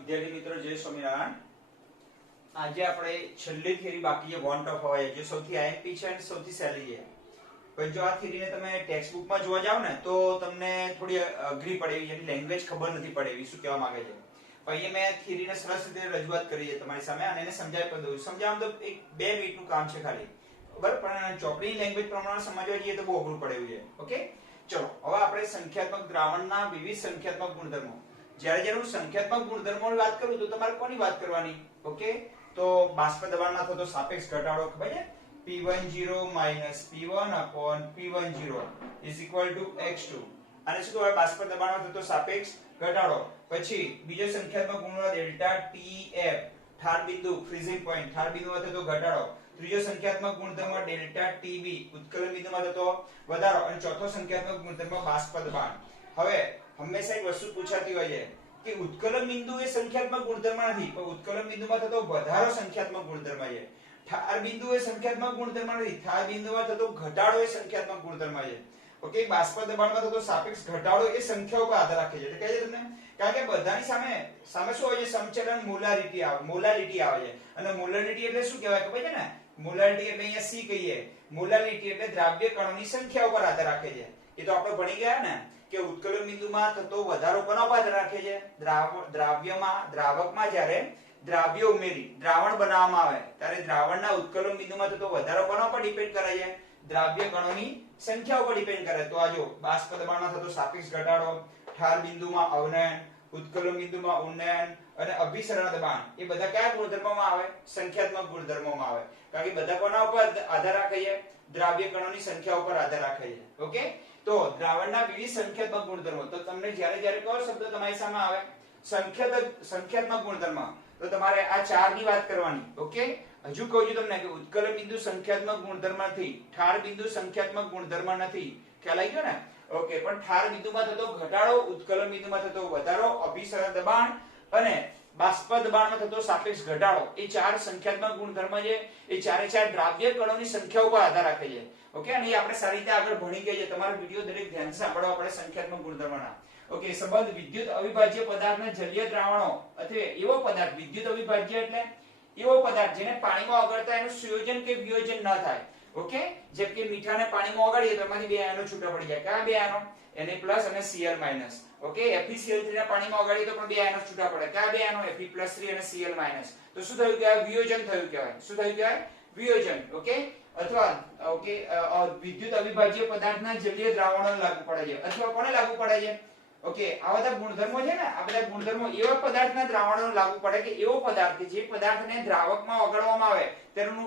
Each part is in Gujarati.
વિદ્યાર્થી મિત્રો જય સ્વામિનારાયણ। આજે આપણે છેલ્લી થિયરી બાકી છે વોન્ટ ઓફ હવાઈ જે સૌથી આઈએમપી છે અને સૌથી સહેલી છે। પણ જો આ થિયરીને તમે ટેક્સ્ટ બુકમાં જોવા જાવ ને તો તમને થોડી અઘરી પડે એવી એની લેંગ્વેજ ખબર નથી પડે એવી શું કહેવા માંગે છે। પણ અહીંયા મેં થિયરીને સરસ રીતે રજૂઆત કરી છે તમારી સામે અને એને સમજાવી પણ દઉં। સમજાવવામાં તો 2 મિનિટનું કામ છે ખાલી, બરાબર, પણ ચોપડી લેંગ્વેજ પ્રમાણે સમજવા જઈએ તો બહુ અઘરું પડે એવું છે। ઓકે, ચલો હવે આપણે સંખ્યાત્મક દ્રાવણના વિવિધ સંખ્યાત્મક ગુણધર્મો, જ્યારે જ્યારે હું સંખ્યાત્મક ગુણધર્મોની વાત કરું તો તમારે કોની વાત કરવાની? ઓકે, તો બાષ્પ દબાણમાં થતો સાપેક્ષ ઘટાડો ખબર છે? P10 P1 P10 x2 અને શું કહેવાય? બાષ્પ દબાણમાં થતો સાપેક્ષ ઘટાડો। પછી બીજો સંખ્યાત્મક ગુણધર્મ ડેલ્ટા TF ઠાર બિંદુ ફ્રીઝિંગ પોઈન્ટ, ઠાર બિંદુમાં થતો ઘટાડો। ત્રીજો સંખ્યાત્મક ગુણધર્મ ડેલ્ટા TB ઉત્કલન બિંદુમાં થતો વધારો અને ચોથો સંખ્યાત્મક ગુણધર્મ બાષ્પ દબાણ। હવે હંમેશા એક વસ્તુ પૂછાતી હોય છે કે ઉત્કલન બિંદુ એ સંખ્યાત્મક ગુણધર્મ નથી, પણ ઉત્કલન બિંદુમાં થતો વધારો સંખ્યાત્મક ગુણધર્મ છે। ઠાર બિંદુ એ સંખ્યાત્મક ગુણધર્મ નથી, ઠાર બિંદુમાં થતો ઘટાડો એ સંખ્યાત્મક ગુણધર્મ છે। ઓકે, બાષ્પ દબાણમાં થતો સાપેક્ષ ઘટાડો એ સંખ્યાઓ પર આધાર રાખે છે। એટલે કહે છે તમને કારણ કે બધાની સામે શું હોય છે? સમચલન મોલારિટી આવે છે અને મોલારિટી એટલે શું કહેવાય ખબર છે ને? મોલારિટી એટલે અહીંયા C કહીએ, મોલારિટી એટલે દ્રાવ્ય કણોની સંખ્યા ઉપર આધાર રાખે છે। એ તો આપણે ભણી ગયા ને કે ઉત્કલન બિંદુમાં થતો વધારો કોના પર આધાર રાખે છે? દ્રાવકમાં જ્યારે દ્રાવ્ય ઉમેરી દ્રાવણ બનાવવામાં આવે ત્યારે દ્રાવણના ઉત્કલન બિંદુમાં થતો વધારો કોના પર ડિપેન્ડ કરે છે? દ્રાવ્ય કણોની સંખ્યા ઉપર ડિપેન્ડ કરે। તો આ જો બાષ્પ દબાણમાં થતો સાપેક્ષ ઘટાડો, ઠાર બિંદુમાં અવનયન, ઉત્કલન બિંદુમાં ઉન્નયન અને અભિસરણ દબાણ એ બધા કયા ગુણધર્મોમાં આવે? સંખ્યાત્મક ગુણધર્મોમાં આવે। કારણ કે બધા કોના ઉપર આધાર રાખે છે? દ્રાવ્ય કણોની સંખ્યા ઉપર આધાર રાખે છે। ઓકે, તો દ્રાવણના વિવિધ સંખ્યાત્મક ગુણધર્મો, તો તમને જ્યારે જ્યારે કયો શબ્દ તમારી સામે આવે સંખ્યાત્મક ગુણધર્મ, તો તમારે આ ચારની વાત કરવાની। ઓકે, હજુ કહું છું તમને કે ઉત્કલન બિંદુ સંખ્યાત્મક ગુણધર્મ નથી, ઠાર બિંદુ સંખ્યાત્મક ગુણધર્મ નથી, ખ્યાલ આવી ગયો ને? ઓકે, પણ ઠાર બિંદુમાં થતો ઘટાડો, ઉત્કલન બિંદુમાં થતો વધારો, અભિસરણ દબાણ અને બાષ્પ દબાણમાં થતો સાપેક્ષ ઘટાડો એ ચાર સંખ્યાત્મક ગુણધર્મ છે। એ ચારે ચાર દ્રાવ્ય કણોની સંખ્યા ઉપર આધાર રાખે છે। ઓકે, અને આપણે સારી રીતે આગળ ભણી ગયા છે। તમારો વિડિયો દરેક ધ્યાનથી સાંભળો આપણે સંખ્યાત્મક ગુણધર્મના। ઓકે, સંબંધ વિદ્યુત અવિભાજ્ય પદાર્થના જલીય દ્રાવણો અથવા એવો પદાર્થ, વિદ્યુત અવિભાજ્ય એટલે એવો પદાર્થ જેને પાણીમાં ઓગળતા એનું સંયોજન કે વિયોજન ન થાય। ઓકે, જેમ કે મીઠાને પાણીમાં ઓગાળીએ તો એમાંથી બે આયનો છૂટા પડી જાય। કયા બે આયનો? Na+ અને Cl-। ઓકે, FeCl3 ને પાણીમાં ઓગાળીએ તો પણ બે આયનો છૂટા પડે। કયા બે આયનો? Fe+3 અને Cl-। તો શું થયું કહેવાય? વિયોજન થયું કહેવાય। શું થયું કહેવાય? વિયોજન। ઓકે, અથવા ઓકે વિદ્યુત અવિભાજ્ય પદાર્થના જલીય દ્રાવણો લાગુ પડે છે અથવા કોને લાગુ પડે છે? ઓકે, આ બધા ગુણધર્મો છે ને, આ બધા ગુણધર્મો એવા પદાર્થના દ્રાવણો લાગુ પડે કે એવો પદાર્થ કે જે પદાર્થને દ્રાવકમાં ઓગાળવામાં આવે તેનું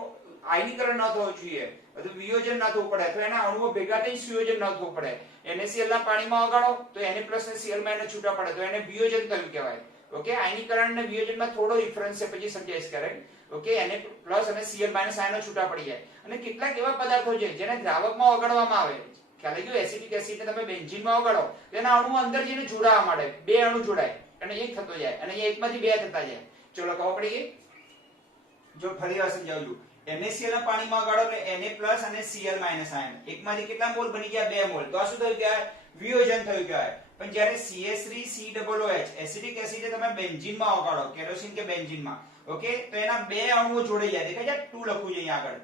આયનીકરણ ન થવું જોઈએ અથવા વિયોજન ન થવું પડે, તો એના અણુઓ ભેગા થઈને સંયોજન ન થવું પડે। NaCl ના પાણીમાં ઓગાળો તો Na+ અને Cl- છૂટા પડે તો એને વિયોજન થયું કહેવાય। ઓકે, આયનીકરણ અને વિયોજનમાં થોડો ડિફરન્સ છે, પછી સમજાઈશ ક્યારેક। ઓકે, Na+ અને Cl- આયનો છૂટા પડી જાય। અને કેટલાક એવા પદાર્થો છે જેને દ્રાવકમાં ઓગાળવામાં આવે, ખ્યાલ આવી ગયો? એસિટિક એસિડને તમે બેન્ઝીનમાં ઓગાળો તો એના અણુ અંદર જઈને જોડાવા માંડે, બે અણુ જોડાય અને એક થતો જાય અને અહીંયા એકમાંથી બે થતા જાય। ચલો ખબર પડી ગઈ? જો ફરી વાર સમજાવું, NaCl ના પાણીમાં ઓગાળો એટલે Na+ અને Cl- આયન એકમાંથી કેટલા મોલ બની ગયા? 2 મોલ। તો આ શું થયું કહેવાય? વિયોજન થયું કહેવાય। પણ જ્યારે CH3COOH એસિટિક એસિડ તમે બેન્ઝીનમાં ઓગાળો, કેરોસીન કે બેન્ઝીનમાં, ઓકે, તો એના બે અણુઓ જોડાઈ જાય। દેખાય છે? 2 લખવું જોઈએ આગળ,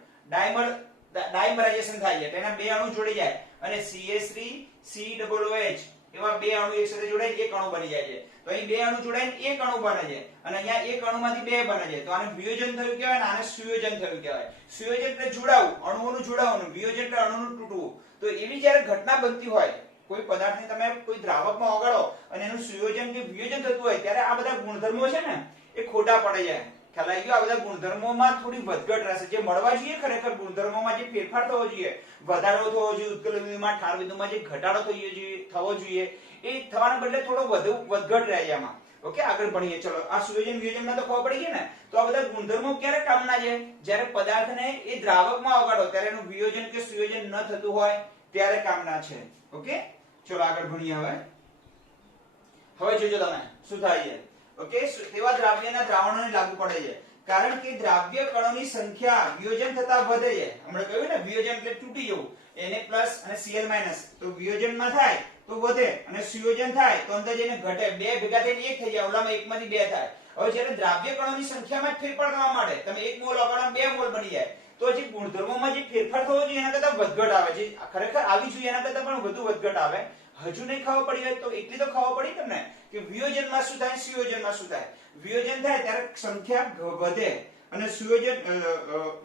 ડાયમરાઇઝેશન થાય છે, એના બે અણુ જોડી જાય અને CH3COOH એવા બે અણુ એક સાથે જોડાઈને એક અણુ બની જાય છે। તો અહીં બે અણુ જોડાઈને એક અણુ બને છે અને અહીંયા એક અણુમાંથી બે બને છે, તો આને વિયોજન થયું કહેવાય અને આને સુયોજન થયું કહેવાય। સુયોજન એટલે જોડાવું, અણુઓનું જોડાવાનું, વિયોજન એટલે અણુનું તૂટવું। તો એવી જ્યારે ઘટના બનતી હોય, કોઈ પદાર્થને તમે કોઈ દ્રાવકમાં ઓગાળો અને એનું સુયોજન કે વિયોજન થતું હોય ત્યારે આ બધા ગુણધર્મો છે ને એ ખોટા પડી જાય। ખ્યાલ આવી ગયો? આ બધા ગુણધર્મોમાં થોડી વધઘટ રહેશે, જે મળવા જોઈએ ખરેખર ગુણધર્મોમાં જે ફેરફાર થવો જોઈએ, વધારો થવો જોઈએ ઉત્કલન બિંદુમાં, ઠાર બિંદુમાં જે ઘટાડો થવો જોઈએ એ થવાના બદલે થોડો વધુ વધઘટ રહે છે એમાં। ઓકે, આગળ ભણીએ। ચલો, આ સુયોજન વિયોજનમાં તો ખબર પડી ગઈ ને? તો આ બધા ગુણધર્મો ક્યારે કામના છે? જ્યારે પદાર્થને એ દ્રાવકમાં ઓગાળો ત્યારે એનું વિયોજન કે સુયોજન ન થતું હોય ત્યારે કામના છે। ઓકે, ચલો આગળ ભણીએ। હવે જોજો તમે શું થાય છે। ઓકે, તેવા દ્રાવ્યના દ્રાવણોને લાગુ પડે છે કારણ કે દ્રાવ્ય કણોની સંખ્યા વિયોજન થતા વધે છે। હમણાં કહ્યું ને વિયોજન એટલે તૂટી જવું, Na+ અને Cl- તો વિયોજનમાં થાય તો વધે અને સુયોજન થાય તો અંદર જઈને ઘટે, બે ભેગા થઈને એક થઈ જાય, ઓલામાં એકમાંથી બે થાય। હવે જ્યારે દ્રાવ્ય કણોની સંખ્યામાં જ ફેરફાર થવા માંડે, તમે 1 મોલ ઓગાળો 2 મોલ બની જાય, તો જે ગુણધર્મોમાં જે ફેરફાર થવો જોઈએ એના કરતા વધઘટ આવે છે, ખરેખર આવી જોઈએ એના કરતા પણ વધુ વધઘટ આવે. હજુ નહીં ખબર પડી હોય તો એટલી તો ખબર પડી તમને કે વિયોજનમાં શું થાય, સંયોજનમાં શું થાય. વિયોજન થાય ત્યારે સંખ્યા વધે અને સુયોજન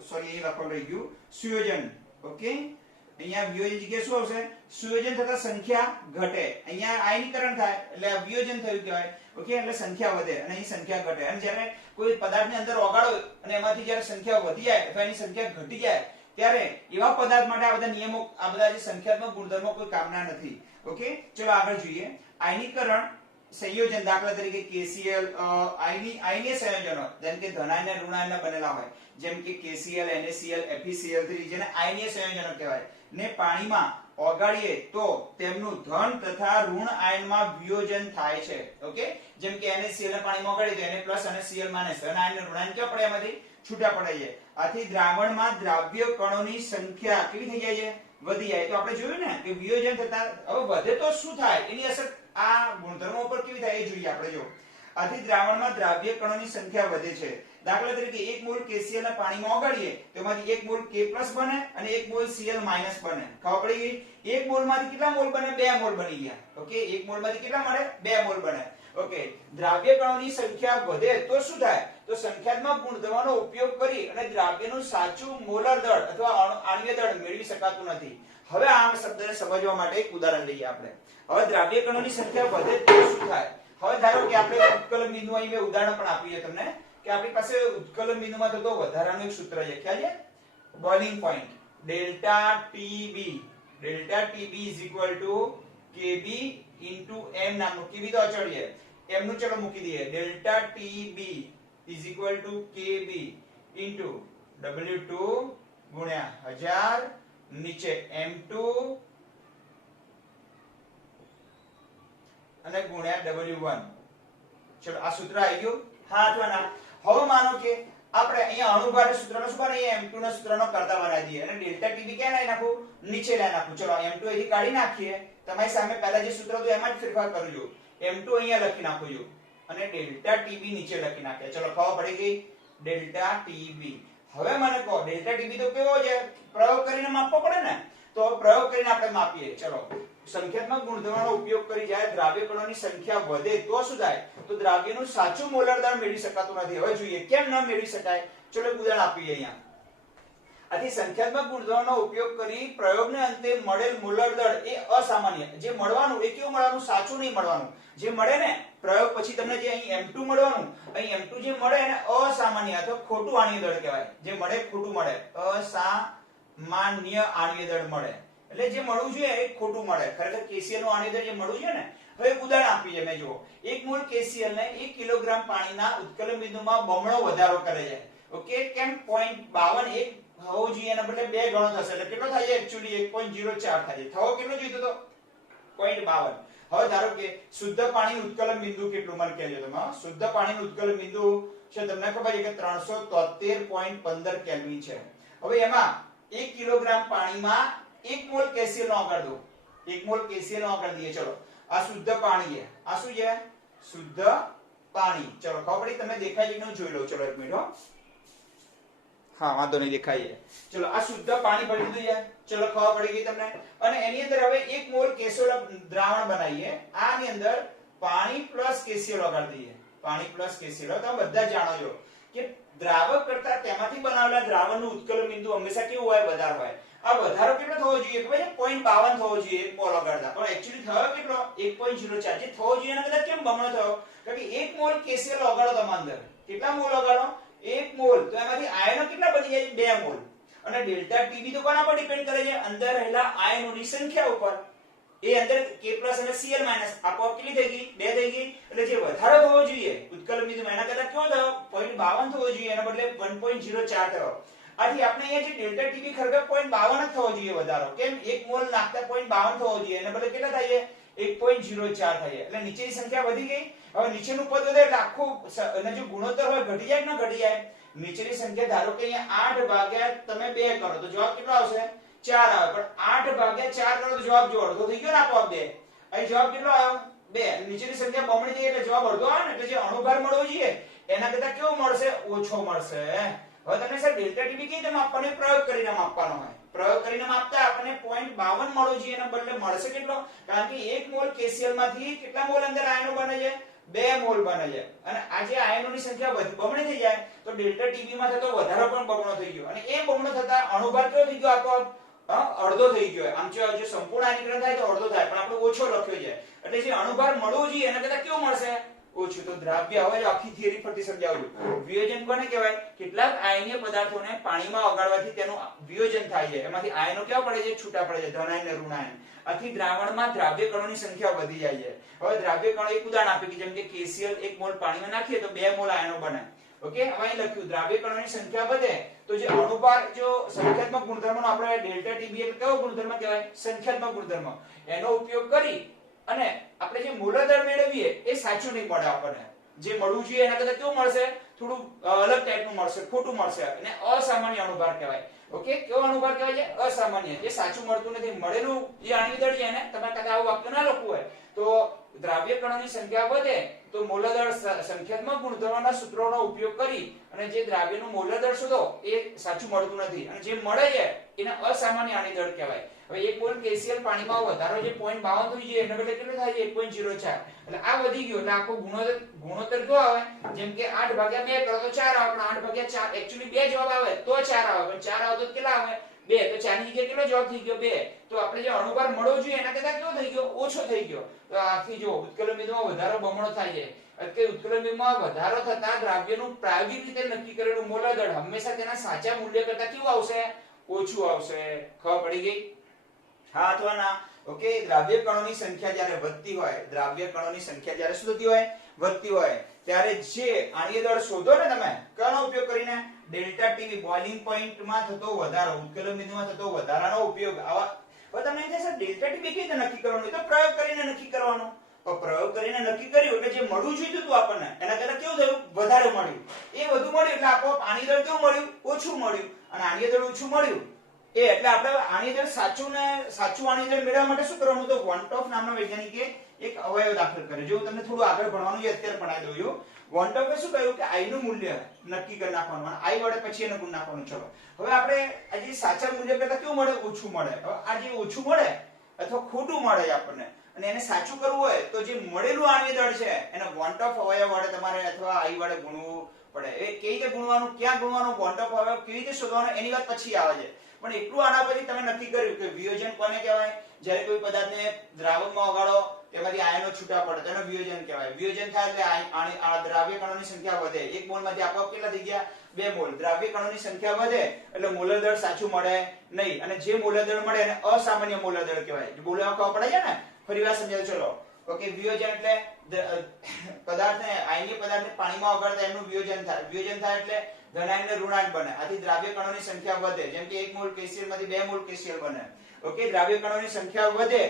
સોરી એ લખવાનું રહી ગયું, સુયોજન. ઓકે, અહીંયા વિયોજન જગ્યાએ શું આવશે, સુયોજન થતા સંખ્યા ઘટે, અહીંયા આયનીકરણ થાય એટલે આ વિયોજન થયું કહેવાય. ઓકે, એટલે સંખ્યા વધે અને અહીં સંખ્યા ઘટે. અને જ્યારે કોઈ પદાર્થની અંદર ઓગાળો અને એમાંથી જ્યારે સંખ્યા વધી જાય અથવા એની સંખ્યા ઘટી જાય ત્યારે એવા પદાર્થ માટે આ બધા નિયમો, આ બધા જે સંખ્યાત્મક ગુણધર્મો કોઈ કામના નથી. ઓકે, ચલો આગળ જોઈએ. આયનીકરણ સંયોજન, દાખલા તરીકે KCl આયનીય સંયોજનો જેમ કે ધનાયન અને ઋણાયનના બનેલા હોય, જેમ કે KCl, NaCl, FeCl3 જેને આયનીય સંયોજનો કહેવાય, ને પાણીમાં ઓગાળીએ તો તેમનું ધન તથા ઋણ આયનમાં વિયોજન થાય છે. ઓકે, જેમ કે NaCl ને પાણીમાં ઓગાળીએ તો Na+ અને Cl- ધનાયન અને ઋણાયન ક્યાં પડે, એમાંથી છૂટા પડાય છે. આથી દ્રાવણમાં દ્રાવ્ય કણોની સંખ્યા કેવી થઈ જાય છે, વધી જાય. તો આપણે જોયું ને કે વિયોજન થતા હવે વધે તો શું થાય, એની અસર આ ગુણધર્મો પર કેવી થાય એ જોઈએ આપણે. જો આથી દ્રાવણમાં દ્રાવ્ય કણોની સંખ્યા વધે છે. દાખલા તરીકે 1 મોલ KCl ને પાણીમાં ઓગાળીએ તો એમાંથી 1 મોલ K+ બને અને 1 મોલ Cl- બને. ખબર પડી ગઈ? 1 મોલ માંથી કેટલા મોલ બને, 2 મોલ બની ગયા. ઓકે, 1 મોલ માંથી કેટલા મળે, 2 મોલ બને. ઓકે, દ્રાવ્ય કણોની સંખ્યા વધે તો શું થાય, તો સંખ્યાત્મક ગુણધર્મોનો ઉપયોગ કરી અને દ્રાવ્યનું સાચું મોલર દળ અથવા આણ્વીય દળ મેળવી શકાતું નથી. હવે આ શબ્દને સમજવા માટે એક ઉદાહરણ લઈએ આપણે. હવે દ્રાવ્ય કણોની સંખ્યા વધે તો શું થાય. હવે ધારો કે આપણે ઉત્કલન બિંદુ, અહીં મેં ઉદાહરણ પણ આપ્યું છે તમને કે આપણી પાસે ઉત્કલન બિંદુમાં થતો વધારાનું એક સૂત્ર છે, ખ્યાલ છે, boiling point delta TB. Delta TB is equal to KB into M નામનું, કેબી તો અચળ છે, એમનું ચલો મૂકી દઈએ. Delta TB is equal to KB into W2 ગુણ્યા 1000 નીચે M2 અને ગુણ્યા W1. ચલો આ સૂત્ર આવી ગયું, હા અથવા ના. હવે માનો કે આપણે અહીંયા અણુભાર સૂત્રનો શું બનાવીએ, M2 ના સૂત્રનો કરતા બનાવી દઈએ અને ડેલ્ટા ટીબી ક્યાં લઈ નાખું, નીચે લઈ નાખું. ચલો M2 અહીંથી કાઢી નાખીએ, તમારી સામે પહેલા જે સૂત્ર હતું એમાં જ ફેરફાર કરજો. M2 અહીંયા લખી નાખું છું અને ડેલ્ટા ટીબી નીચે લખી નાખીએ. ચલો ખબર પડી ગઈ, ડેલ્ટા ટીબી. હવે મને કહો ડેલ્ટા ટીબી તો કેવો છે, પ્રયોગ કરીને માપવો પડે ને, તો પ્રયોગ કરીને આપણે માપીએ. ચલો સંખ્યાત્મક ગુણધર્મોનો ઉપયોગ કરી જ્યારે દ્રાવ્ય કણોની સંખ્યા વધે તો શું થાય, તો દ્રાવ્યનું સાચું મોલર દળ મેળવી શકાતું નથી. હવે જોઈએ કેમ ન મેળવી શકાય. ચલો એક ઉદાહરણ આપીએ અહીંયા. આથી સંખ્યાત્મક ગુણધર્મોનો ઉપયોગ કરી પ્રયોગને અંતે મળેલ મોલર દળ એ અસામાન્ય, જે મળવાનું એ કેવું મળવાનું, સાચું નહીં મળવાનું. જે મળે ને પ્રયોગ પછી તમને જે અહીં M2 મળવાનું, અહીં M2 જે મળે એને અસામાન્ય અથવા ખોટું આણ્વીય દળ કહેવાય. જે મળે ખોટું મળે, અસામાન્ય આણ્વીય દળ મળે. એટલે જે મળવું જોઈએ એ ખોટું મળે. ખરેખર KCl નું આણ્વીય દળ જે મળવું જોઈએ ને. હવે એક ઉદાહરણ આપીએ, મેં જુઓ 1 મોલ KCl ને 1 કિલોગ્રામ પાણીના ઉત્કલન બિંદુમાં બમણો વધારો કરે છે. ઓકે, કેમ 0.52 એક હોવો જોઈએ એના બદલે 2 ગણો થશે એટલે કેટલો થાય છે, એક્ચ્યુઅલી 1.04 થાય છે. થવો કેટલો જોઈતો તો 0.52. હવે ધારો કે શુદ્ધ પાણીનું ઉત્કલન બિંદુ કેટલું મને કહેજો તમે. શુદ્ધ પાણીનું ઉત્કલન બિંદુ છે તમને ખબર છે કે 373.15 કેલ્વિન છે. હવે એમાં 1 કિલોગ્રામ પાણીમાં 1 મોલ KCl નો ઓગાળ દો. 1 મોલ KCl નો ઓગાળ દઈએ. ચલો આ શુદ્ધ પાણી છે, આ શું છે, શુદ્ધ પાણી. ચલો ખબર પડી, તમે દેખાય છે કે ન જોઈ લો. ચલો એક મિનિટ. હા વાંધો નહીં, દેખાય છે. ચલો આ શુદ્ધ પાણી ભરી દીધું છે. ચલો ખબર પડી ગઈ તમને. અને એની અંદર હવે 1 મોલ KCl દ્રાવણ બનાવીએ. આની અંદર પાણી પ્લસ KCl ઓગાળ દઈએ. પાણી પ્લસ KCl. તમે બધા જાણો છો કે દ્રાવક કરતા તેમાંથી બનાવેલા દ્રાવણનું ઉત્કલન બિંદુ હંમેશા કેવું હોય, વધારે હોય. આ વધારો કેટલો થવો જોઈએ, ખબર છે, 0.52 થવો જોઈએ 1 મોલ ઓગાળતા. પણ એક્ચ્યુઅલી થયો કેટલો, 1.04. જે થવો જોઈએ એના કરતા કેમ બમણો થયો, કારણ કે 1 મોલ KCl ઓગાળો તમે અંદર. કેટલા મોલ ઓગાળો, 1 મોલ. તો એમાંથી આયનો કેટલા બની જાય, 2 મોલ. અને ડેલ્ટા ટીબી તો કોના પર ડિપેન્ડ કરે છે, અંદર રહેલા આયનોની સંખ્યા ઉપર. એ અંદર K+ અને Cl- આપોઆપ કેટલી થઈ ગઈ, 2 થઈ ગઈ. એટલે જે વધારો થવો જોઈએ ઉત્કલન બિંદુમાં એના કરતા કેવો થયો, 0.52 થવો જોઈએ, એના બદલે 1.04 થયો. આથી આપણે અહીંયા જે ડેલ્ટા ટીબી ખરેખર 0.52 જ થવો જોઈએ વધારો. કેમ, 1 મોલ નાખતા 0.52 થવો જોઈએ, એના બદલે કેટલા થાય છે, 1.04 થાય. એટલે નીચેની સંખ્યા વધી ગઈ. હવે નીચેનું પદ વધે એટલે આખું એનો જે ગુણોત્તર હોય ઘટી જાય કે ન ઘટી જાય. નીચેની સંખ્યા ધારો કે અહીંયા 8 ભાગ્યા તમે 2 કરો તો જવાબ કેટલો આવશે, 4 આવે. પણ 8 ભાગ્યા 4 કરો તો જવાબ જો અડધો થઈ ગયો ને આપોઆપ 2. અહીં જવાબ કેટલો આવ્યો, 2. નીચેની સંખ્યા બમણી થઈ એટલે જવાબ અડધો આવે ને. એટલે જે અણુભાર મળવો જોઈએ એના કરતા કેવો મળશે? ઓછો મળશે. હવે તમને સર ડેલ્ટા ટીબી કેવી રીતે માપવાનો? પ્રયોગ કરીને માપવાનો હોય. પ્રયોગ કરીને માપતા આપણને 0.52 મળવો જોઈએ, એના બદલે મળશે કેટલો? કારણ કે 1 મોલ KCl માંથી કેટલા મોલ અંદર આયનો બને છે? 2 મોલ બને છે. અને આ જે આયનોની સંખ્યા બમણી થઈ જાય તો ડેલ્ટા ટીબી માં થતો વધારો પણ બમણો થઈ ગયો, અને એ બમણો થતા અણુભાર કેવો થઈ ગયો? આપોઆપ અડધો થઈ ગયો. આમ જો સંપૂર્ણ આયનીકરણ થાય તો અડધો થાય, પણ આપણે ઓછો લખ્યો છે, એટલે જે અણુભાર મળવો જોઈએ એના કરતા કેવું મળશે? ઓછું. તો દ્રાવ્ય, હવે આખી થિયરી ફરતી સમજાવું છું. વિયોજન કોને કહેવાય? કેટલાક આયનીય પદાર્થોને પાણીમાં ઓગાળવાથી તેનું વિયોજન થાય છે, એમાંથી આયનો કેવા પડે છે? છૂટા પડે છે, ધનાયન અને ઋણાયન. આથી દ્રાવણમાં દ્રાવ્ય કણોની સંખ્યા વધી જાય છે. હવે દ્રાવ્ય કણો એક ઉદાહરણ આપી કે જેમ કે KCl 1 મોલ પાણીમાં નાખીએ તો 2 મોલ આયનો બને. ઓકે, હવે અહીં લખ્યું દ્રાવ્ય કણોની સંખ્યા વધે તો જે અણુભાર, જો સંખ્યાત્મક ગુણધર્મનો આપણે ડેલ્ટા ટીબી એટલે કયો ગુણધર્મ કહેવાય? સંખ્યાત્મક ગુણધર્મ. એનો ઉપયોગ કરી અને આપણે જે મૂલદર મેળવીએ એ સાચું નહીં મળે આપણને. જે મળવું જોઈએ એના કરતા કેવું મળશે? થોડું અલગ ટાઈપનું મળશે, ખોટું મળશે, અને અસામાન્ય અણુભાર કહેવાય. ઓકે, કેવો અણુભાર કહેવાય છે? અસામાન્ય. જે સાચું મળતું નથી. મળેલું જે આણ્વિક દળ છે એને તમારે કદાચ આવું વાક્ય ના લખવું હોય તો દ્રાવ્ય કણોની સંખ્યા વધે તો મૂલદર સંખ્યાત્મક ગુણધર્મના સૂત્રોનો ઉપયોગ કરી અને જે દ્રાવ્યનું મૂલદર શોધો એ સાચું મળતું નથી, અને જે મળે છે એને અસામાન્ય આણ્વિક દળ કહેવાય. હવે 1 મોલ KCl પાણીમાં વધારો જે 0.52 થઈ જાય એના બદલે કેટલું થાય છે? 1.04. એટલે આ વધી ગયો, એટલે આખો ગુણોત્તર કેવો આવે? જેમ કે 8/2 કરો તો 4 આવે, પણ 8/4 એક્ચ્યુઅલી 2 જવાબ આવે તો 4 આવે, પણ 4 આવે તો કેટલા આવે? 2. તો 4 ની જગ્યાએ કેટલો જવાબ થઈ ગયો? 2. તો આપણે જે અણુભાર મળવો જોઈએ એના કરતા કેવો થઈ ગયો? ઓછો થઈ ગયો. તો આથી જો ઉત્કલન બિંદુમાં વધારો બમણો થાય છે. એટલે ઉત્કલન બિંદુમાં વધારો થતા દ્રાવ્યનું પ્રાયોગિક રીતે નક્કી કરેલું મૂલદર હંમેશા તેના સાચા મૂલ્ય કરતા કેવું આવશે? ઓછું આવશે. ખબર પડી ગઈ? હા અથવા ના? ઓકે, દ્રાવ્ય કણોની સંખ્યા જ્યારે વધતી હોય, દ્રાવ્ય કણોની સંખ્યા જ્યારે શું થતી હોય? વધતી હોય, ત્યારે જે આણ્વીય દળ શોધો ને તમે કનો ઉપયોગ કરીને? ડેલ્ટા ટીબી, બોઇલિંગ પોઈન્ટ માં થતો વધારો, ઉત્કલન બિંદુમાં થતો વધારાનો ઉપયોગ. આવા હવે તમને એમ થશે ડેલ્ટા ટીબી કેવી રીતે નક્કી કરવાનું? તો પ્રયોગ કરીને નક્કી કરવાનો. તો પ્રયોગ કરીને નક્કી કર્યું એટલે જે મળવું જોઈતું હતું આપણને એના કરતા કેવું થયું? વધારે મળ્યું. એ વધુ મળ્યું એટલે આપોઆપ આણ્વીય દળ કેવું મળ્યું? ઓછું મળ્યું. અને આણ્વીય દળ ઓછું મળ્યું એટલે આપણે આણ્વીય દળ સાચું આણ્વીય દળ મેળવવા માટે શું કરવાનું? તો વોન્ટોફ નામના વૈજ્ઞાનિકે એક અવયવ દાખલ કર્યો. જો તમને થોડું આગળ ભણવાનું છે અત્યારે ભણાવી દઉં. વોન્ટોફે શું કહ્યું કે I નું મૂલ્ય નક્કી કરી નાખવાનું, અને I વડે પછી એને ગુણ નાખવાનું. ચલો હવે આપણે આ જે સાચા મૂલ્ય કરતા કેવું મળે? ઓછું મળે. હવે આ જે ઓછું મળે અથવા ખોટું મળે આપણને, અને એને સાચું કરવું હોય તો જે મળેલું આણ્વીય દળ છે એને વોન્ટોફ અવયવ વડે તમારે અથવા I વડે ગુણવું પડે. એ કેવી રીતે ગુણવાનું, ક્યાં ગુણવાનું, વોન્ટોફ અવયવ કેવી રીતે શોધવાનો એની વાત પછી આવે છે. પણ એટલું આના પછી તમે નક્કી કર્યું કે વિયોજન કોને કહેવાય? જ્યારે કોઈ પદાર્થને દ્રાવકમાં ઓગાળો તેમાંથી આયનો છૂટા પડે તેનો વિયોજન કહેવાય. વિયોજન થાય એટલે આ દ્રાવ્ય કણોની સંખ્યા વધે. 1 મોલમાંથી આપોઆપ કેટલા થઈ ગયા? 2 મોલ. દ્રાવ્ય કણોની સંખ્યા વધે એટલે મૂલર દળ સાચું મળે નહીં, અને જે મૂલર દળ મળે એને અસામાન્ય મૂલર દળ કહેવાય. બોલવા ખબર પડે છે ને? ફરીવાર સમજાવું. ચલો ઓકે, વિયોજન એટલે પદાર્થને, આયનીય પદાર્થને પાણીમાં ઓગાળતા એનું વિયોજન થાય. વિયોજન થાય એટલે ધનાયન અને ઋણાયન બને. આથી દ્રાવ્ય કણોની સંખ્યા વધે. જેમ કે 1 મોલ KCl માંથી 2 મોલ KCl બને. ઓકે, દ્રાવ્ય કણોની સંખ્યા વધે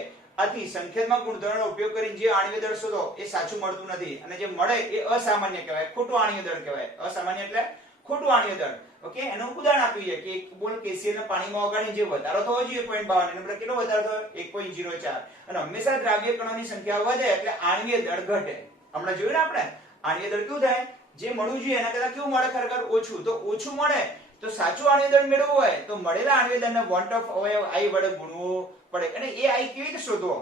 આથી સંખ્યાત્મક ગુણધર્મનો ઉપયોગ કરીને જે આણ્વીય દળ શોધો એ સાચું મળતું નથી, અને જે મળે એ અસામાન્ય કહેવાય, ખોટું આણ્વીય દળ કહેવાય. અસામાન્ય એટલે ખોટું આણ્વીય દળ. ઓકે, એનું ઉદાહરણ આપ્યું છે કે 1 મોલ KCl ને પાણીમાં ઓગાળીને જે વધારો થવો જોઈએ 0.52 એનો બદલે કેટલો વધારો થયો? 1.04. અને હંમેશા દ્રાવ્ય કણોની સંખ્યા વધે એટલે આણ્વીય દળ ઘટે. હમણાં જોયું ને આપણે? આણ્વીય દળ કેવું થાય? જે મળવું જોઈએ એના કરતા કેવું મળે? ખરેખર ઓછું. તો ઓછું મળે તો સાચું આણ્વીય દળ મેળવવું હોય તો મળેલા આણ્વીય દળને વોન્ટોફ અવયવ I વડે ગુણવું પડે. અને એ I કેવી રીતે શોધવો?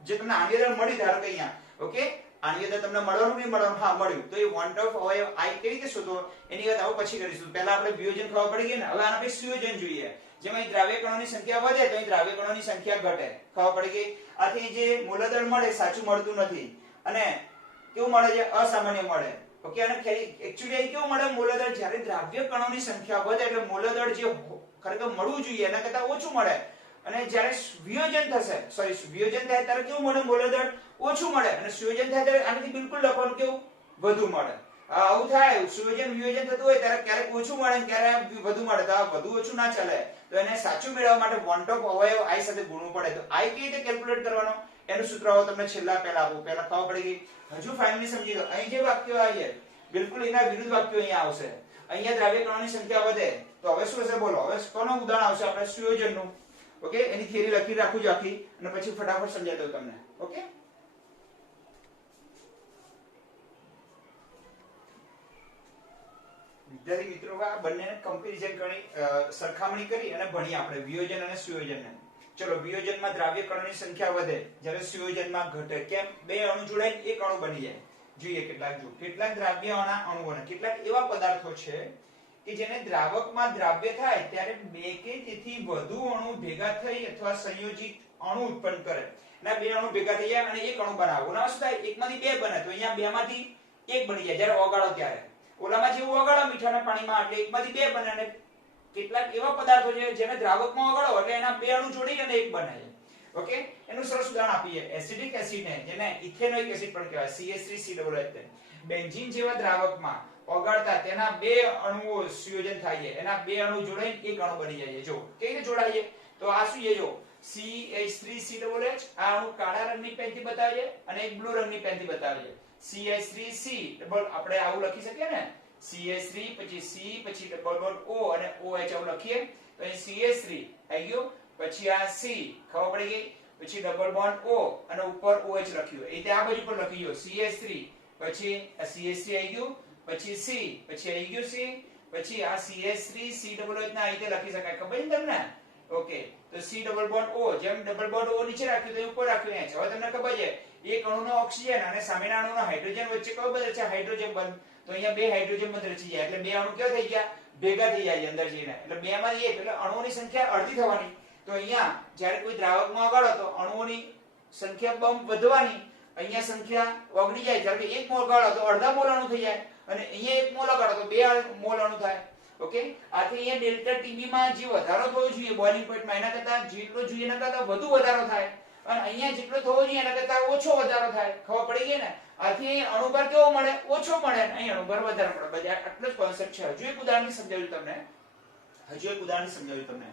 જે તમને આણ્વીય દળ મળી, ધારો કે અહીંયા ઓકે આણ્વીય દળ તમને મળવાનું નહીં મળવાનું? હા, મળ્યું. તો એ વોન્ટોફ અવયવ I કેવી રીતે શોધવો એની વાત આવું પછી કરીશું. પહેલા આપણે વિયોજન ખબર પડી ગઈ ને? હવે આના પછી સુયોજન જોઈએ. જેમાં અહીં દ્રાવ્ય કણોની સંખ્યા વધે તો અહીં દ્રાવ્ય કણોની સંખ્યા ઘટે. ખબર પડી ગઈ? આથી જે મૂલર દળ મળે સાચું મળતું નથી, અને કેવું મળે છે? અસામાન્ય મળે. ઓકે, અને એક્ચ્યુઅલી અહીં કેવું મળે? મૂલર દળ જ્યારે દ્રાવ્ય કણોની સંખ્યા વધે એટલે મૂલર દળ જે ખરેખર મળવું જોઈએ એના કરતા ઓછું મળે, અને જ્યારે વિયોજન થશે, વિયોજન થાય ત્યારે કેવું મળે? મૂલર દળ ઓછું મળે, અને સુયોજન થાય ત્યારે આનાથી બિલકુલ લખવાનું કેવું? વધુ મળે. આવું થાય. સુયોજન વિયોજન થતું હોય ત્યારે ક્યારેક ઓછું મળે ને ક્યારેક વધુ મળે. તો આ વધુ ઓછું ના ચાલે. તો એને સાચું મેળવવા માટે વોન્ટોફ અવયવ I સાથે ગુણવું પડે. તો I કેવી રીતે કેલ્ક્યુલેટ કરવાનો એનું સૂત્ર હવે તમને છેલ્લા પહેલા આપું. પહેલા ખબર પડી ગઈ? હજુ ફાઇનલી સમજી લો. અહીં જે વાક્યો આવી બિલકુલ એના વિરુદ્ધ વાક્યો અહીંયા આવશે. અહીંયા દ્રાવ્ય કણોની સંખ્યા વધે તો હવે શું હશે? બોલો. હવે કોનું ઉદાહરણ આવશે? આપણે સુયોજનનું. ઓકે, એની થિયરી લખી રાખું છું આખી, અને પછી ફટાફટ સમજાવી દઉં તમને. ઓકે, વિદ્યાર્થી મિત્રો આ બંનેને કમ્પેરિઝન કરી સરખામણી કરી અને ભણી આપણે વિયોજન અને સુયોજનને. ચલો વિયોજનમાં દ્રાવ્ય કણોની સંખ્યા વધે જ્યારે સુયોજનમાં ઘટે. કેમ? બે અણુ જોડાય એક અણુ બની જાય. જોઈએ કેટલાક દ્રાવ્યના અણુઓને કેટલાક એવા પદાર્થો છે કે જેને દ્રાવકમાં દ્રાવ્ય થાય ત્યારે બે કે તેથી વધુ અણુ ભેગા થઈ અથવા સંયોજિત અણુ ઉત્પન્ન કરે. ના બે અણુ ભેગા થઈ જાય અને એક અણુ બનાવો. ઓલા શું થાય? એકમાંથી બે બને તો અહીંયા બેમાંથી એક બની જાય જ્યારે ઓગાળો ત્યારે. ઓલામાં જેવું ઓગાળો મીઠાના પાણીમાં એટલે એકમાંથી બે બને. અને કેટલાક એવા પદાર્થો છે જેને દ્રાવકમાં ઓગાળો એટલે એના બે અણુ જોડી અને એક બને છે. ઓકે, એનું સરસ ઉદાહરણ આપીએ. એસિડિક એસિડ ને જેને ઇથેનોઇક એસિડ પણ કહેવાય, CH3COOH. બેન્ઝીન જેવા દ્રાવકમાં ઓગાળતા તેના બે અણુઓ સુયોજન થાય છે. એના બે અણુ જોડાઈને એક અણુ બની જાય છે. જો કેવી રીતે જોડાય છે? તો આ શું છે? જો CH3COOH આ અણુ કાળા રંગની પેનથી બતાવે છે અને એક બ્લુ રંગની પેનથી બતાવે છે. CH3C આપણે આવું લખી શકીએ ને, CH3 પછી C પછી ડબલ બોન્ડ O અને OH આવું લખીએ તો અહીં CH3 આવી ગયો, પછી આ C ખબર પડી ગઈ, પછી ડબલ બોન્ડ O અને ઉપર OH લખ્યું. એ રીતે આ બાજુ પર લખી ગયો CH3 પછી આ CH3 આવી ગયું, પછી C પછી આવી ગયું C પછી આ CH3COOH ના આ રીતે લખી શકાય. ખબર છે તમને? ઓકે, તો C ડબલ બોન્ડ O જેમ ડબલ બોન્ડ O નીચે રાખ્યું તો ઉપર રાખ્યું અહીંયા છે. હવે તમને ખબર છે એક અણુનો ઓક્સિજન અને સામેના અણુનો હાઇડ્રોજન વચ્ચે કયો બંધ છે? હાઇડ્રોજન બંધ. તો અહીંયા બે હાઇડ્રોજન બંધ રચી જાય એટલે બે અણુ કેવા થઈ ગયા? ભેગા થઈ જાય અંદર જઈને. એટલે બે માંથી એક એટલે અણુઓની સંખ્યા અડધી થવાની. તો અહીંયા જ્યારે કોઈ દ્રાવકમાં ઓગાળો તો અણુઓની સંખ્યા બમ વધવાની. અહીંયા સંખ્યા ઓગળી જાય. જ્યારે એક મોલ ઓગાળો તો અડધા મોલ અણુ થઈ જાય અને અહીંયા એક મોલ ઓગાળો તો બે મોલ અણુ થાય. ઓકે, આથી અહીંયા ડેલ્ટા ટીબી માં જે વધારો થવો જોઈએ બોઇલિંગ પોઈન્ટમાં એના કરતા જેટલો જોઈએ એના કરતા વધુ વધારો થાય અને અહીંયા જેટલો થવો જોઈએ એના કરતા ઓછો વધારો થાય. ખબર પડી ગઈ ને? આથી અણુભાર કેવો મળે? ઓછો મળે. અહીં અણુભાર વધારે મળે. બધા આટલો જ કોન્સેપ્ટ છે. હજુ એક ઉદાહરણ સમજાવ્યું તમને.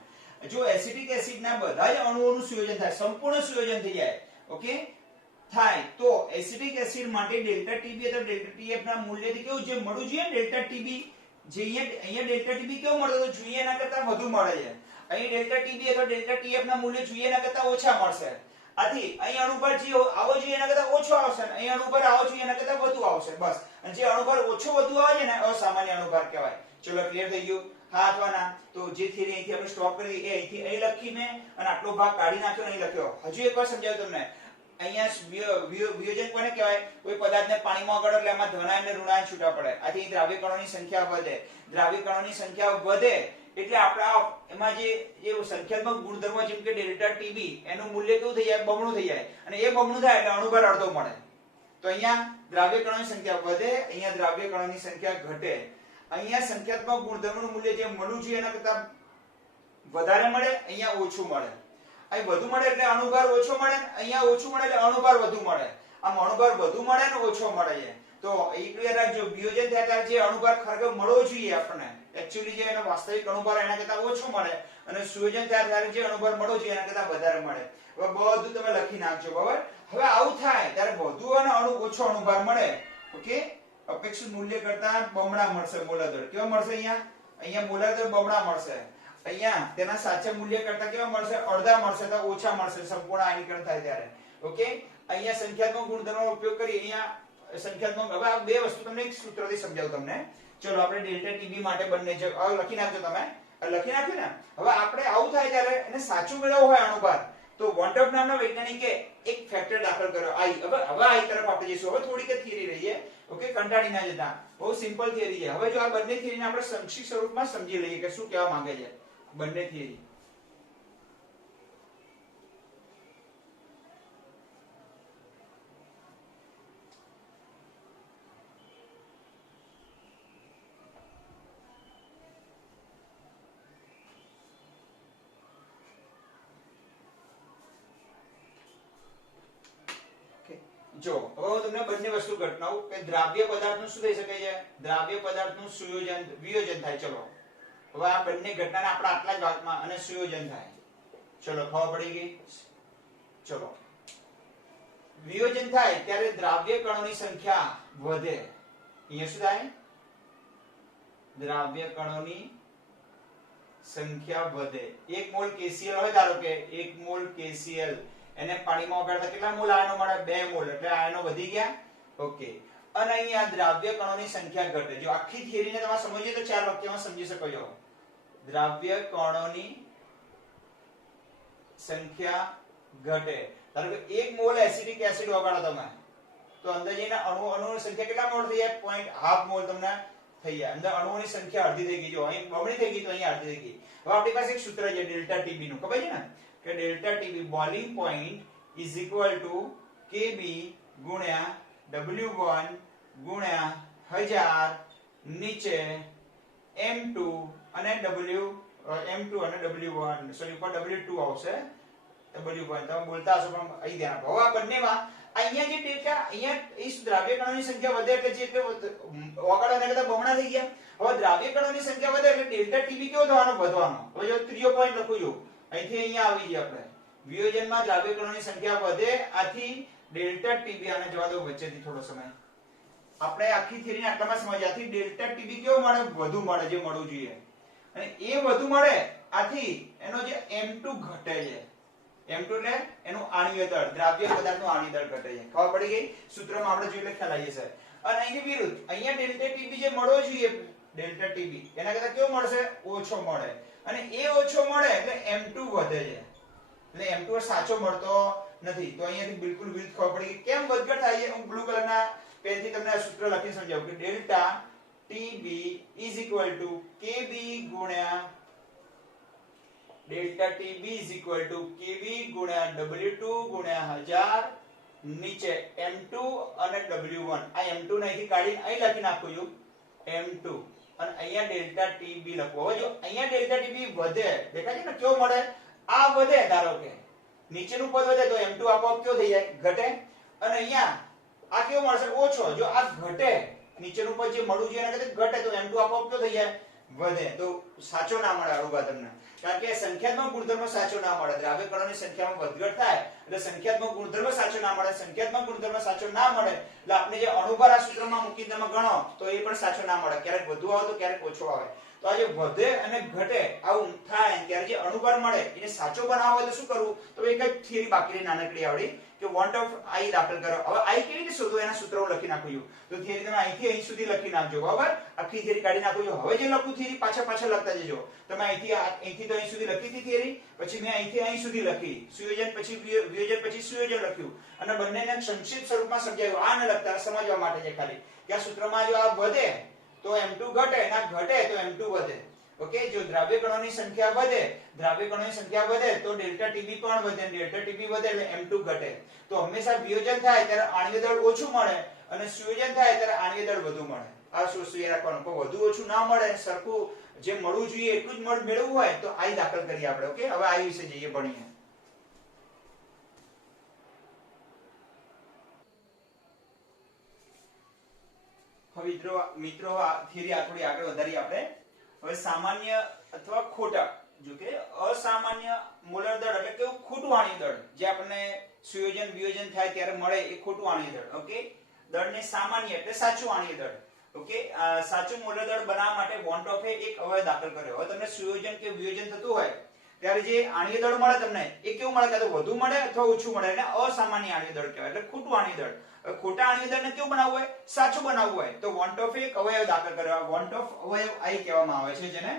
જો એસિડિક એસિડના બધા જ અણુઓનું સંયોજન થાય, સંપૂર્ણ સંયોજન થઈ જાય, ઓકે થાય તો એસિડિક એસિડ માટે ડેલ્ટા ટીબી અથવા ડેલ્ટા ટીએફ ના મૂલ્યથી કેવું જે મળવું જોઈએ? ડેલ્ટા ટીબી જે અહીંયા ડેલ્ટા ટીબી કેવું મળે તો જોઈએ એના કરતા વધુ મળે છે. અહીં ડેલ્ટા ટીબી અથવા ડેલ્ટા ટીએફ ના મૂલ્ય જોઈએ એના કરતા ઓછા મળશે. આથી અહીં અણુભાર જે આવો જોઈએ એના કરતા ઓછો આવશે અને અહીં અણુભાર આવો જોઈએ એના કરતા વધુ આવશે. બસ. અને જે અણુભાર ઓછો વધુ આવે છે ને અસામાન્ય અણુભાર કહેવાય. ચલો ક્લિયર થઈ ગયું? હા અથવા ના? તો જે થિયરી અહીંથી આપણે સ્ટોપ કરી એ અહીંથી અહીં લખી મેં અને આટલો ભાગ કાઢી નાખ્યો અહીં લખ્યો. હજુ એકવાર સમજાવું તમને. અહીંયા વિયોજન કોને કહેવાય? કોઈ પદાર્થને પાણીમાં ઓગાળો એટલે એમાં ધનાયન અને ઋણાયન છૂટા પડે. આથી દ્રાવ્ય કણોની સંખ્યા વધે. દ્રાવ્ય કણોની સંખ્યા વધે એટલે આપણા એમાં જે સંખ્યાત્મક ગુણધર્મ જેમ કે ડેલ્ટા ટીબી એનું મૂલ્ય કેવું થઈ જાય? બમણું થઈ જાય. અને એ બમણું થાય એટલે અણુભાર અડધો મળે. તો અહીંયા દ્રાવ્ય કણોની સંખ્યા વધે, અહીંયા દ્રાવ્ય કણોની સંખ્યા ઘટે. અહીંયા સંખ્યાત્મક ગુણધર્મનું મૂલ્ય જે મળવું જોઈએ એના કરતા વધારે મળે, અહીંયા ઓછું મળે. અહીં વધુ મળે એટલે અણુભાર ઓછો મળે, અહીંયા ઓછું મળે એટલે અણુભાર વધુ મળે. આમ અણુભાર વધુ મળે ને ઓછો મળે છે. તો એટલું યાદ રાખજો, વિયોજન થયા ત્યારે જે અણુભાર ખરેખર મળવો જોઈએ આપણને એક્ચ્યુઅલી જે એનો વાસ્તવિક અણુભાર એના કરતા ઓછો મળે અને સુયોજન થયા ત્યારે જે અણુભાર મળવો જોઈએ એના કરતા વધારે મળે. હવે બધું તમે લખી નાખજો. બરાબર? હવે આવું થાય ત્યારે વધુ અને ઓછો અણુભાર મળે. ઓકે, અપેક્ષિત મૂલ્ય કરતા બમણા મળશે મોલાર દર. કેવા મળશે? અહીંયા મોલાર દર બમણા મળશે. અહીંયા તેના સાચા મૂલ્ય કરતા કેવા મળશે? અડધા મળશે તો ઓછા મળશે સંપૂર્ણ આયનીકરણ થાય ત્યારે. ઓકે, અહીંયા સંખ્યાત્મક ગુણધર્મનો ઉપયોગ કરી અહીંયા સંખ્યાત્મક. હવે આ બે વસ્તુ તમને એક સૂત્રથી સમજાવું તમને. ચલો આપણે ડેલ્ટા ટીબી માટે બંને લખી નાખજો તમે. લખી નાખ્યું ને? હવે આપણે આવું થાય ત્યારે એને સાચું મેળવવું હોય અણુભાર તો વોન્ટોપ નામના વૈજ્ઞાનિકે એક ફેક્ટર દાખલ કર્યો I. હવે I તરફ આપણે જઈશું. હવે થોડીક થિયરી રહીએ. ઓકે, કંટાળી ના જતા. બહુ સિમ્પલ થિયરી છે. હવે જો આ બંને થિયરીને આપણે સંક્ષિપ્ત સ્વરૂપમાં સમજી લઈએ કે શું કહેવા માંગે છે બંને થિયરી. જો હવે હું તમને બંને વસ્તુ ઘટનાવું કે દ્રાવ્ય પદાર્થનું શું થઈ શકે છે? દ્રાવ્ય પદાર્થનું સુયોજન વિયોજન થાય. ચલો હવે આ બંને ઘટનાને આપણા આટલા જ ભાગમાં અને સુયોજન થાય. ચલો ખબર પડી ગઈ? ચલો વિયોજન થાય ત્યારે દ્રાવ્ય કણોની સંખ્યા વધે. અહીંયા શું થાય? દ્રાવ્ય કણોની સંખ્યા વધે. 1 મોલ KCl હોય ધારો કે 1 મોલ KCl એને પાણીમાં ઓગાળતા કેટલા મોલ આયનો મળે? 2 મોલ. એટલે આયનો વધી ગયા. ઓકે, અને અહીંયા દ્રાવ્ય કણોની સંખ્યા ઘટે. જો આખી થિયરીને તમે સમજીએ તો ચાર વાક્યમાં સમજી શકો છો. દ્રાવ્ય કણોની સંખ્યા ઘટે. ધારો કે 1 મોલ એસિટિક એસિડ ઓગાળો તમે તો અંદર જઈને અણુઓની સંખ્યા કેટલા મોલ થઈ જાય? 0.5 મોલ તમને થઈ જાય. અંદર અણુઓની સંખ્યા અડધી થઈ ગઈ. જો અહીં બમણી થઈ ગઈ તો અહીં અડધી થઈ ગઈ. હવે આપણી પાસે એક સૂત્ર છે ડેલ્ટા ટીબી નું, ખબર છે ને કે delta TB boiling point is equal to KB ગુણ્યા W1 ગુણ્યા 1000 નીચે M2 અને M2 અને W1 સોરી ઉપર W2 આવશે. W1 તમે બોલતા હશો પણ અહીં ધ્યાન આપો. હવે આ બંનેમાં અહીંયા જે ડેલ્ટા અહીંયા ઇસ દ્રાવ્ય કણોની સંખ્યા વધે એટલે જે ઓગાળવાના કરતા બમણા થઈ ગયા. હવે દ્રાવ્ય કણોની સંખ્યા વધે એટલે ડેલ્ટા ટીબી કેવો થવાનો? વધવાનો. હવે જો ત્રીજો પોઈન્ટ લખું છું અહીંથી અહીંયા આવી જઈએ આપણે. વિયોજનમાં દ્રાવ્ય કણોની સંખ્યા વધે આથી ડેલ્ટા ટીબી આને જવા દો વચ્ચેથી થોડો સમય. આપણે આખી થિયરીને આટલામાં સમજ્યા. આથી ડેલ્ટા ટીબી કેવો મળે? વધુ મળે, જે મળવું જોઈએ. અને એ વધુ મળે આથી એનો જે M2 ઘટે છે. M2 એટલે એનું આણ્વીય દળ, દ્રાવ્ય પદાર્થનું આણ્વીય દળ ઘટે છે. ખબર પડી ગઈ? સૂત્રમાં આપણે જોઈ એટલે ખ્યાલ આવી જશે. અને અહીંની વિરુદ્ધ અહીંયા ડેલ્ટા ટીબી જે મળવો જોઈએ ડેલ્ટા ટીબી એના કરતા કેવો મળશે? ઓછો મળે. અને એ ઓછો મળે એટલે M2 વધે છે. એટલે M2 સાચો મળતો નથી. તો અહીંયાથી બિલકુલ વિરુદ્ધ ખબર પડી કે કેમ વધઘટ થાય છે. હું બ્લુ કલરના પેનથી તમને આ સૂત્ર લખી સમજાવું કે delta TB is equal to KB ગુણ્યા delta TB is equal to KB ગુણ્યા W2 ગુણ્યા 1000 નીચે M2 અને W1. આ M2 ને અહીંથી કાઢીને અહીં લખી નાખું છું M2 અને અહીંયા ડેલ્ટા ટીબી લખો. હવે જો અહીંયા ડેલ્ટા ટીબી વધે દેખાય છે ને કેવો મળે? આ વધે. ધારો કે નીચેનું પદ વધે તો M2 આપોઆપ કેવો થઈ જાય? ઘટે. અને અહીંયા આ કેવો મળશે? ઓછો. જો આ ઘટે નીચેનું પદ જે મળવું જોઈએ એના કરતા ઘટે તો M2 આપોઆપ કેવો થઈ જાય? વધે. તો સાચો ના મળે અરુભા તમને, કારણ કે સંખ્યાત્મક ગુણધર્મ સાચો ના મળે. દ્રાવ્ય કણોની સંખ્યામાં વધઘટ થાય એટલે સંખ્યાત્મક ગુણધર્મ સાચો ના મળે. સંખ્યાત્મક ગુણધર્મ સાચો ના મળે એટલે આપણે જે અણુભાર આ સૂત્રમાં મૂકી તમે ગણો તો એ પણ સાચો ના મળે. ક્યારેક વધુ આવે તો ક્યારેક ઓછો આવે. તો આ જે વધે અને ઘટે આવું થાય ત્યારે જે અણુભાર મળે એને સાચો બનાવવો હોય તો શું કરવું? તો એક જ થિયરી બાકી રહી નાનકડી આવડી કે વોન્ટ ઓફ I દાખલ કરો. હવે I કેવી રીતે શોધો એના સૂત્રો લખી નાખું છું. તો થિયરી તમે અહીંથી અહીં સુધી લખી નાખજો. બરાબર? આખી થિયરી કાઢી નાખું છું. હવે જે લખું થિયરી પાછા લખતા જજો. તમે અહીંથી તો અહીં સુધી લખી હતી થિયરી, પછી મેં અહીંથી અહીં સુધી લખી. સુયોજન પછી વિયોજન પછી સુયોજન લખ્યું અને બંનેને સંક્ષિપ્ત સ્વરૂપમાં સમજાવ્યું. આ ન લખતા સમજવા માટે છે ખાલી કે આ સૂત્રમાં જો આ વધે તો M2 ઘટે, ના ઘટે તો M2 વધે. ઓકે? જો દ્રાવ્ય કણોની સંખ્યા વધે તો ડેલ્ટા ટીબી પણ વધે. ડેલ્ટા ટીબી વધે એટલે M2 ઘટે. તો હંમેશા વિયોજન થાય ત્યારે આણ્વીય દળ ઓછું મળે અને સુયોજન થાય ત્યારે આણ્વીય દળ વધુ મળે. આ શું રાખવાનું? કોઈ વધુ ઓછું ના મળે, સરખું જે મળવું જોઈએ એટલું જ મેળવવું હોય તો I દાખલ કરીએ આપણે. ઓકે? હવે I વિશે જઈએ ભણીએ. હવે મિત્રો આ થિયરી થોડી આગળ વધારી આપણે. હવે સામાન્ય અથવા ખોટા, જો કે અસામાન્ય મોલર દળ એટલે કેવું? ખોટું આણ્વીય દળ જે આપણને સુયોજન વિયોજન થાય ત્યારે મળે એ ખોટું આણ્વીય દળ. ઓકે? દળને સામાન્ય એટલે સાચું આણ્વીય દળ. ઓકે? સાચું મોલર દળ બનાવવા માટે વોન્ટ ઓફ એક અવયવ દાખલ કર્યો. હવે તમને સુયોજન કે વિયોજન થતું હોય ત્યારે જે આણ્વીય દળ મળે તમને એ કેવું મળે? કાં તો વધુ મળે અથવા ઓછું મળે. એને અસામાન્ય આણ્વીય દળ કહેવાય એટલે ખોટું આણ્વીય દળ. ખોટા આણ્વીય દળને કેવું બનાવવું હોય? સાચું બનાવવું હોય તો વોન્ટ ઓફ એક અવયવ દાખલ કર્યો. વોન્ટ ઓફ અવયવ I કહેવામાં આવે છે, જેને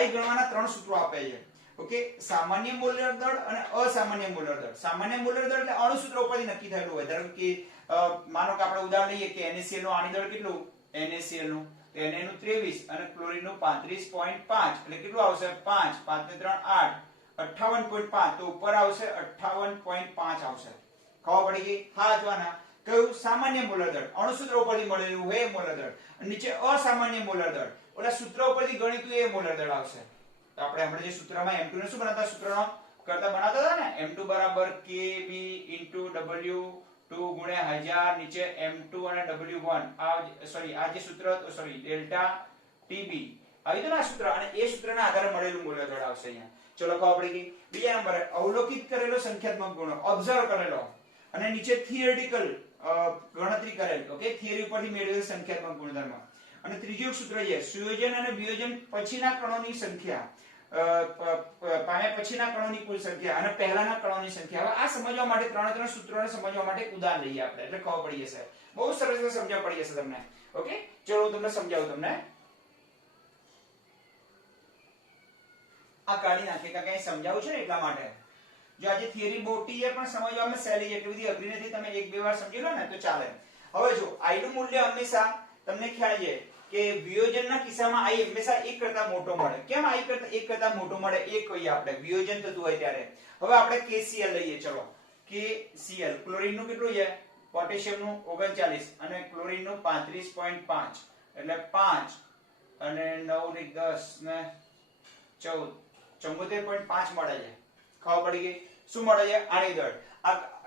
I ગણવાના 3 સૂત્રો આપે છે. ઓકે? સામાન્ય મોલર દળ અને અસામાન્ય મોલર દળ. સામાન્ય મોલર દળ એટલે અણુ સૂત્રો ઉપરથી નક્કી થયેલું હોય. ધારો કે માનો કે આપણે ઉદાહરણ લઈએ કે NaCl નું આણ્વીય દળ કેટલું? NaCl નું તો Na નું 23 અને ક્લોરીન નું 35.5 એટલે કેટલું આવશે? 5 5 ને 3 8 58.5 તો ઉપર આવશે 58.5 આવશે. ખબર પડી ગઈ? હા અથવા ના? કયું? સામાન્ય મોલર દળ અણુ સૂત્ર ઉપરથી મળેલું હોય મોલર દળ. અને નીચે અસામાન્ય મોલર દળ ઓલા સૂત્ર ઉપરથી ગણિતું એ મોલર દળ આવશે. તો આપણે હમણાં જે સૂત્રમાં M2 ને શું બનાવતા? સૂત્રનો કરતા બનાવતા હતા ને M2 બરાબર Kb W2 ગુણ્યા 1000 નીચે M2 અને W1. આ જે સૂત્ર ડેલ્ટા ટીબી આવી તો ના સૂત્ર અને એ સૂત્રના આધારે મળેલું મોલર દળ આવશે અહીંયા. ચલો ખબર પડી ગઈ. બીજા નંબરે અવલોકિત કરેલો સંખ્યાત્મક ગુણો, ઓબ્ઝર્વ કરેલો અને નીચે થિયરિટિકલ ગણતરી કરેલ. ઓકે? થિયરી ઉપરથી મેળવેલ સંખ્યાત્મક ગુણધર્મ. અને ત્રીજું સૂત્ર છે સુયોજન અને વિયોજન પછીના કણોની સંખ્યા પામ્યા પછીના કણોની કુલ સંખ્યા અને પહેલાના કણોની સંખ્યા. હવે આ સમજવા માટે ત્રણ સૂત્રોને સમજવા માટે એક ઉદાહરણ લઈએ આપણે, એટલે ખબર પડી જશે. બહુ સરસ રીતે સમજવા પડી જશે તમને. ઓકે, ચલો હું તમને સમજાવું. તમને આ કાઢી નાખીએ કારણ કે અહીં સમજાવું છે ને એટલા માટે. જો આજે થિયરી મોટી છે પણ સમજવામાં સહેલી છે, એટલી બધી અઘરી નથી. તમે એક બે વાર સમજી લો ને તો ચાલે. હવે જો i નું મૂલ્ય હંમેશા તમને ખ્યાલ છે કે વિયોજનના કિસ્સામાં i હંમેશા 1 કરતા મોટો મળે. કેમ i કરતા 1 કરતા મોટો મળે એ કહીએ આપણે વિયોજન થતું હોય ત્યારે. હવે આપણે KCl લઈએ. ચલો KCl, ક્લોરીન નું કેટલું છે? પોટેશિયમ નું 39 અને ક્લોરીન નું 35.5 એટલે 5 અને 9 ને 10 ને 14 74.5 મળે છે. ખબર પડી ગઈ? શું મળે છે? આણી દળ.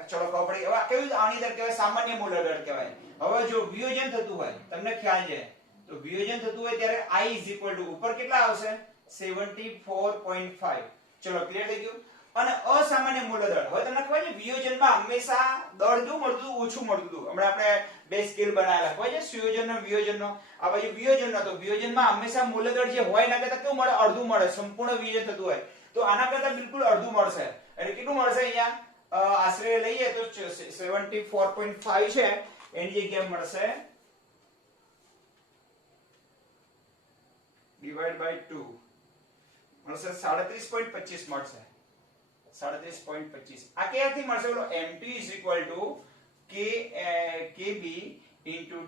ચલો ખબર પડી. હવે કેવું આણી દળ કહેવાય? સામાન્ય મૂલ્ય દળ કહેવાય. હવે જો વિયોજન થતું હોય તમને ખ્યાલ છે તો વિયોજન થતું હોય ત્યારે i ઉપર કેટલા આવશે? 74.5. ચલો ક્લિયર થઈ ગયું. અને અસામાન્ય મૂલ્ય દળ, હવે તમને ખબર છે વિયોજનમાં હંમેશા દળ કેવું મળતું હતું? ઓછું મળતું હતું. હમણાં આપણે બે સ્કેલ બનાવેલા ખબર છે, સુયોજનનો વિયોજનનો. આ બાજુ વિયોજનનો, તો વિયોજનમાં હંમેશા મૂલ્ય દળ જે હોય એના કરતા કેવું મળે? અડધું મળે. સંપૂર્ણ વિયોજન થતું હોય તો આના કરતા બિલકુલ અડધું મળશે. એટલે કેટલું મળશે? અહીંયા આશરે લઈએ તો 74.5 છે, એની જગ્યાએ મળશે ડિવાઇડ બાય 2 મળશે 37.25 મળશે. 37.25 આ ક્યાંથી મળશે? બોલો M2 kb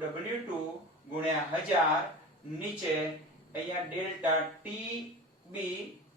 W2 ગુણ્યા 1000 નીચે અહીંયા ડેલ્ટા TB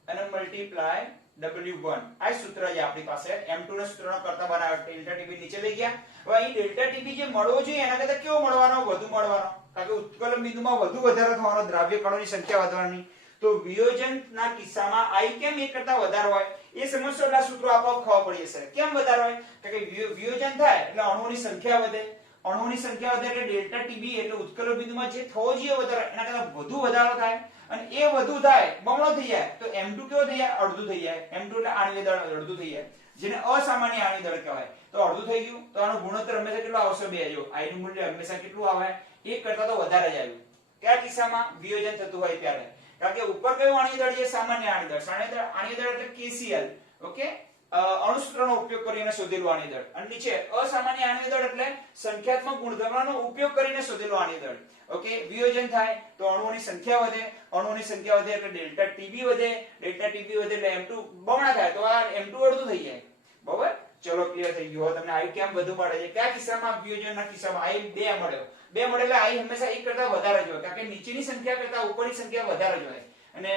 અને મલ્ટીપ્લાય W1. આ સૂત્ર છે આપણી પાસે. M2 ના સૂત્રનો કરતા બનાવ્યો. ડેલ્ટા TB નીચે લઈ ગયા. હવે અહીં ડેલ્ટા TB જે મળવો જોઈએ એના કરતા કેવો મળવાનો? વધુ મળવાનો. કારણ કે ઉત્કલન બિંદુમાં વધુ વધારો થવાનો, દ્રાવ્ય કણોની સંખ્યા વધવાની. તો વિયોજનના કિસ્સામાં i કેમ 1 કરતા વધારે હોય એ સમજશો એટલે સૂત્રો આપોઆપ ખબર પડી જશે. કેમ વધારે હોય? કારણ કે વિયોજન થાય એટલે અણુઓની સંખ્યા વધે. અણુઓની સંખ્યા વધે એટલે ડેલ્ટા TB એટલે ઉત્કલન બિંદુમાં જે થવો જોઈએ વધારો એના કરતા વધુ વધારો થાય. અને એ વધુ થાય બમણો થઈ જાય તો M2 કેવો થઈ જાય? અડધું થઈ જાય. M2 એટલે આણ્વિય દળ અડધું થઈ જાય, જેને અસામાન્ય આણ્વિય દળ કહેવાય. તો અડધું થઈ ગયું તો આનો ગુણોત્તર હંમેશા કેટલો આવશે? 2. જો i નું મૂલ્ય હંમેશા કેટલું આવે? 1 કરતા તો વધારે જ આવ્યું. કયા કિસ્સામાં? વિયોજન થતું હોય ત્યારે. કારણ કે ઉપર કયું આણ્વિય દળ છે? સામાન્ય આણ્વિય દળ. આણ્વિય દળ એટલે KCl. ઓકે, અણુસૂત્રનો ઉપયોગ કરીને શોધેલું આણ્વિય દળ. અને નીચે અસામાન્ય આણ્વિય દળ એટલે સંખ્યાત્મક ગુણધર્મનો ઉપયોગ કરીને શોધેલું આણ્વિય દળ. ઓકે, વિયોજન થાય તો અણુઓની સંખ્યા વધે. અણુઓની સંખ્યા વધે એટલે ડેલ્ટા TB વધે. ડેલ્ટા TB વધે એટલે M2 બમણા થાય તો આ M2 અડધું થઈ જાય. બરાબર? ચલો ક્લિયર થઈ ગયું. હવે તમને i કેમ વધુ મળે છે? કયા કિસ્સામાં? વિયોજનના કિસ્સામાં i 2 મળ્યો. 2 મળે એટલે i હંમેશા 1 કરતા વધારે જ હોય. કારણ કે નીચેની સંખ્યા કરતા ઉપરની સંખ્યા વધારે જ હોય. અને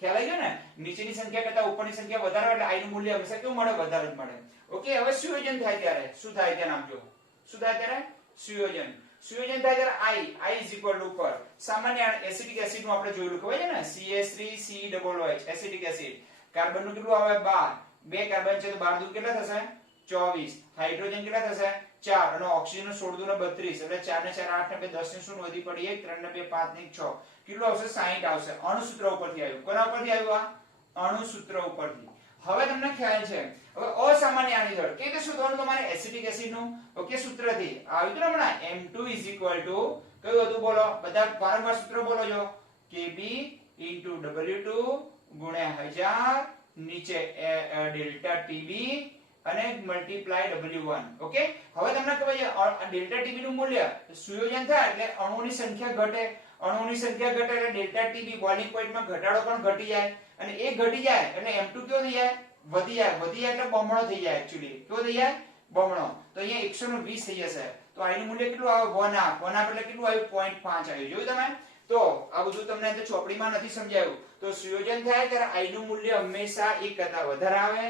ખ્યાલ આવી ગયો ને? નીચેની સંખ્યા કરતા ઉપરની સંખ્યા વધારે એટલે i નું મૂલ્ય હંમેશા કેવું મળે? વધારે જ મળે. ઓકે, હવે સુયોજન થાય ત્યારે શું થાય? ત્યાં નામજો. શું થાય ત્યારે? સુયોજન. સુયોજન થાય ત્યારે i ઉપર સામાન્ય એસિડિક એસિડ નું આપણે જોયેલું ખબર છે ને? CH3COOH acidic acid. કાર્બન નું કેટલું આવે? 12. 2 કાર્બન છે તો 12 દુ કેટલા થશે? 24. હાઇડ્રોજન કેટલા થશે? 4. અને ઓક્સિજન 16 દુ 32 એટલે 4 ને 4 8 ને 2 10 ને 0 વધી પડી 1 3 ને 2 5 ને 6 કેટલું આવશે? 60 આવશે. અણુસૂત્ર ઉપરથી આવ્યું. કોના ઉપરથી આવ્યું? આ અણુસૂત્ર ઉપરથી. હવે તમને ખ્યાલ છે હવે અસામાન્ય આણ્વિય દળ કે શોધવાનું તમારે એસિડિક એસિડ નું. ઓકે, સૂત્રથી આવ્યું તો હમણાં M2 કયું હતું? બોલો બધા વારંવાર સૂત્ર બોલો છો. Kb W2 ગુણ્યા 1000 નીચે ડેલ્ટા TB અને મલ્ટીપ્લાય W1. ઓકે, હવે તમને ખબર છે આ ડેલ્ટા TB નું મૂલ્ય સુયોજન થાય એટલે અણુઓની સંખ્યા ઘટે. અણુઓની સંખ્યા ઘટે એટલે ડેલ્ટા TB બોઇલિંગ પોઈન્ટમાં ઘટાડો પણ ઘટી જાય. અને એ ઘટી જાય એટલે M2 કેવો થઈ જાય? વધી જાય. વધી જાય એટલે બમણો થઈ જાય. એક્ચ્યુઅલી કેવો થઈ જાય? બમણો. તો અહીંયા 120 થઈ જશે. તો i નું મૂલ્ય કેટલું આવે? 1/2. 1/2 એટલે કેટલું આવ્યું? 0.5 આવ્યું. જોયું તમે? તો આ બધું તમને અંદર ચોપડીમાં નથી સમજાયું. તો સુયોજન થાય ત્યારે i નું મૂલ્ય હંમેશા 1 કરતા વધારે આવે.